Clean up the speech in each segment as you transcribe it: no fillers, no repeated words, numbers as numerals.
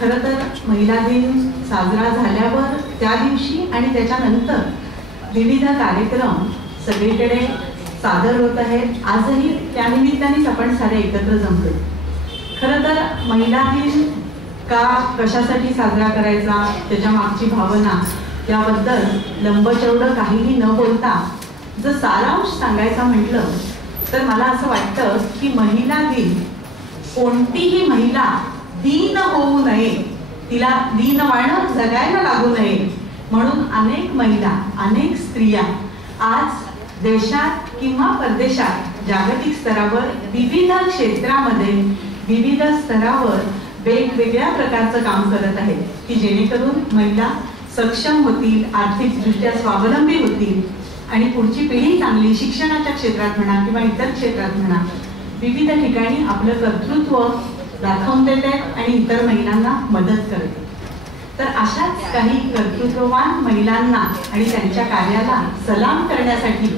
खरं तर महिला दिन साजरा झाल्यावर त्या दिवशी आणि त्याच्यानंतर विविध कार्यक्रम सगळीकडे सादर होत आहेत। आजही त्यानिमित्तानेच आपण सारे एकत्र जमलो। खरं तर महिला दिन का कशासाठी साजरा करायचा, त्याच्या मागची भावना याबद्दल लंबचौडं काहीही न बोलता जर सारांश सांगायचा म्हटलं तर मला असं वाटतं की महिला दिन कोणतीही महिला दीन होऊ नये, तिला दीनवाणं जगायला लागू नये म्हणून अनेक महिला, अनेक स्त्रिया आज देशात किंवा परदेशात जागतिक स्तरावर विविध क्षेत्रामध्ये विविध स्तरावर वेगवेगळ्या प्रकारचं काम करत आहेत की जेणेकरून महिला सक्षम होतील, आर्थिकदृष्ट्या स्वावलंबी होतील आणि पुढची पिढी चांगली शिक्षणाच्या क्षेत्रात म्हणा किंवा इतर क्षेत्रात म्हणा विविध ठिकाणी आपलं कर्तृत्व दाखवून देत आहेत आणि इतर महिलांना मदत करते। तर अशाच काही कर्तृत्ववान महिलांना आणि त्यांच्या कार्याला सलाम करण्यासाठी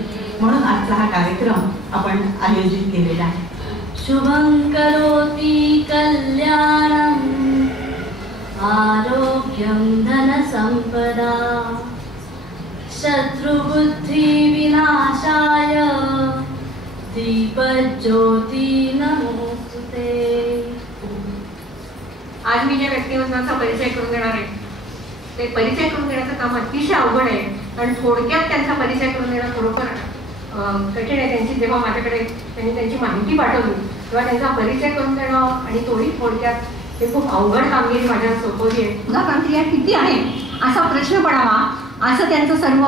म्हणून आजचा हा कार्यक्रम आपण आयोजित केलेला आहे। शुभं करोति कल्याणं आरोग्यं धनसंपदा शत्रुबुद्धि विनाशाय दीपज्योती नमोस्तुते। आज मी ज्या व्यक्तिमत्वाचा परिचय करून देणार आहे ते परिचय करून देण्याचं काम अतिशय अवघड आहे, कारण थोडक्यात त्यांचा परिचय करून देणं खरोखर कठीण आहे। त्यांची जेव्हा माझ्याकडे त्यांनी त्यांची माहिती पाठवली तेव्हा त्यांचा परिचय करून देणं आणि तोही थोडक्यात हे खूप अवघड कामगिरी माझ्या सोपवली आहे। तुला प्रक्रिया किती आहे असा प्रश्न पडावा असं त्यांचं सर्व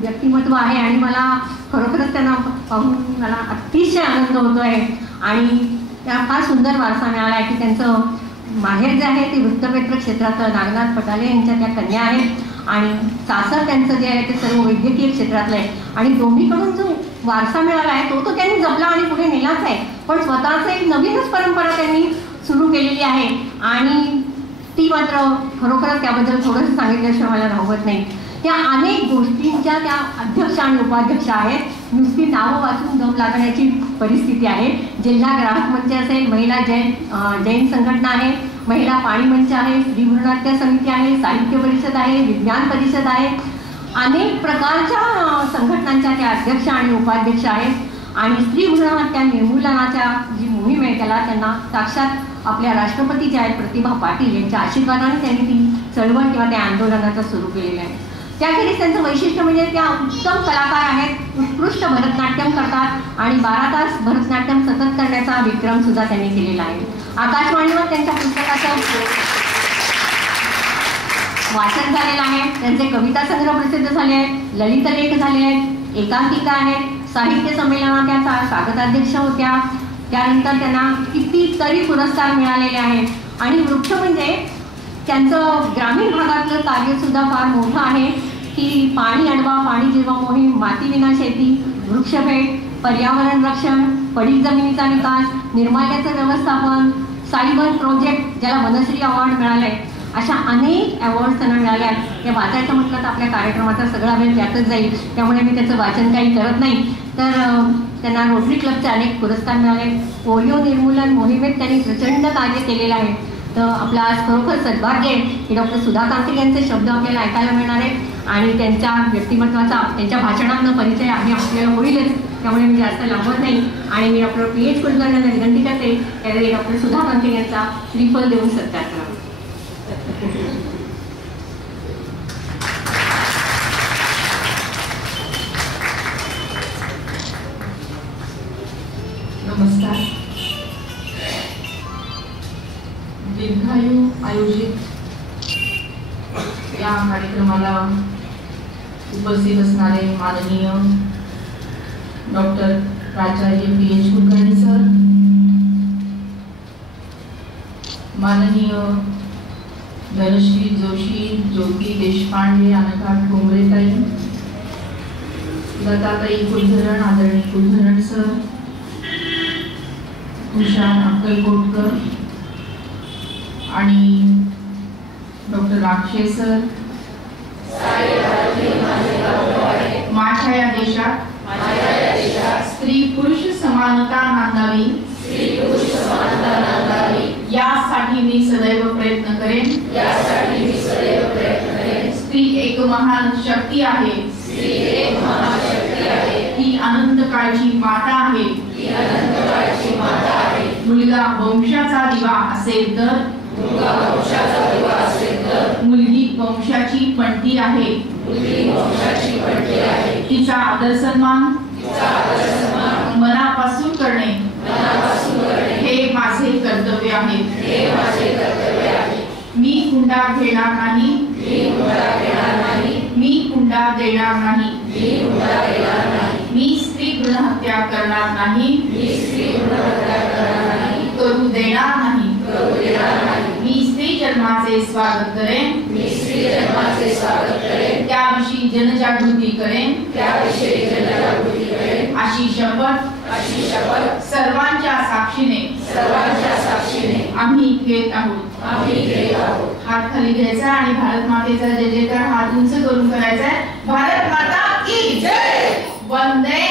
व्यक्तिमत्व आहे आणि मला खरोखरच त्यांना पाहून मला अतिशय आनंद होतो आहे आणि त्या फार सुंदर वारसा मिळाला आहे की त्यांचं माहेर जे आहे ते वृत्तपत्र क्षेत्रात नागनाथ पटाले यांच्या त्या कन्या आहेत आणि सासर त्यांचं जे आहे ते सर्व वैद्यकीय क्षेत्रातलं आहे आणि दोन्हीकडून जो वारसा मिळाला आहे तो त्यांनी जपला आणि पुढे नेलाच आहे, पण स्वतःचं एक नवीनच परंपरा त्यांनी सुरू केलेली आहे आणि ती मात्र खरोखरच त्याबद्दल थोडंसं सांगितल्याशिवाय मला राहत नाही। त्या अनेक गोष्टींच्या त्या अध्यक्ष आणि उपाध्यक्ष आहेत, नुसती नावं वाचून दम लागण्याची परिस्थिती आहे। जिल्हा ग्राहक मंच असेल, महिला जैन संघटना आहे, महिला पाणी मंच आहे, स्त्री भ्रूणहत्या समिती आहे, साहित्य परिषद आहे, विज्ञान परिषद आहे, अनेक प्रकारच्या संघटनांच्या त्या अध्यक्ष आणि उपाध्यक्ष आहेत आणि स्त्री भ्रूणहत्या निर्मूलनाच्या जी मोहीम आहे त्यांना साक्षात आपल्या राष्ट्रपती ज्या आहेत प्रतिभा पाटील यांच्या आशीर्वादाने त्यांनी ती चळवळ किंवा त्या आंदोलनाचं सुरू केलेलं आहे। त्याखेरीज त्यांचं वैशिष्ट्य म्हणजे त्या उत्तम कलाकार आहेत, उत्कृष्ट भरतनाट्यम करतात आणि 12 तास भरतनाट्यम सतत करण्याचा विक्रम सुद्धा त्यांनी केलेला आहे। आकाशवाणीवर त्यांच्या पुस्तकाचं वाचन झालेलं आहे, त्यांचे कविता संग्रह प्रसिद्ध झाले आहेत, ललितलेख झाले आहेत, एकांकिका आहेत, साहित्य संमेलनात त्या स्वागताध्यक्ष होत्या, त्यानंतर त्यांना कितीतरी पुरस्कार मिळालेले आहेत आणि वृक्ष म्हणजे त्यांचं ग्रामीण भागातलं कार्यसुद्धा फार मोठं आहे की पाणी अडवा पाणी जिरवा मोहीम, माती विना शेती, वृक्षभेट, पर्यावरण रक्षण, पडीक जमिनीचा विकास, निर्माल्याचं व्यवस्थापन, सायबर प्रोजेक्ट ज्याला वनश्री अवॉर्ड मिळाले, अशा अनेक अवॉर्ड्स त्यांना मिळाले आहेत। ते वाचायचं म्हटलं तर आपल्या कार्यक्रमाचा सगळा वेळ त्यातच जाईल, त्यामुळे मी त्याचं वाचन काही करत नाही। तर त्यांना रोटरी क्लबचे अनेक पुरस्कार मिळाले, पोलिओ निर्मूलन मोहिमेत त्यांनी प्रचंड कार्य केलेलं आहे। तर आपलं आज खरोखर सद्भाग्य आहे की डॉक्टर सुधा कांतील यांचे शब्द आपल्याला ऐकायला मिळणार आहेत आणि त्यांच्या व्यक्तिमत्वाचा त्यांच्या भाषणातनं परिचय आहे आपल्याला होईलच, त्यामुळे मी जास्त लांबत नाही आणि मी डॉक्टर PH कुलकर्ण्यांना विनंती करते त्यावेळी डॉक्टर सुधा कांतील यांचा श्रीफल देऊन सत्कार करावा। नमस्कार। दीर्घायू आयोजित या कार्यक्रमाला उपस्थित असणारे माननीय डॉक्टर प्राचार्य PH कुलकर्णी सर, माननीय धनश्री जोशी, ज्योती देशपांडे, अनघा ठोंबरेताई, लताताई कुलधरण, आदरणीय कुलधरण सर, तुषार अक्कलकोटकर आणि डॉक्टर राक्षे सर, माझ्या या देशात स्त्री पुरुष समानता नांदावी यासाठी मी सदैव प्रयत्न करेन. स्त्री एक महान शक्ती आहे. ती अनंत काळची माता आहे. मुलगा वंशाचा दिवा असेल तर मुलगी वंशाची पणती आहे. तिचा आदर सन्मान मनापासून करणे हे माझे कर्तव्य आहे. मी हुंडा घेणार नाही. मी हुंडा देणार नाही. मी स्त्री भ्रूण हत्या करणार नाही. करू देणार नाही. मी स्त्री जन्माचे स्वागत करेन. त्याविषयी जनजागृती करेन. अशी शपथ सर्वांच्या साक्षीने आम्ही घेत आहोत. हात खाली घ्यायचा आणि भारत मातेचा जय जयकार हात उंच करून करायचा आहे. भारत माता की जय. वंदे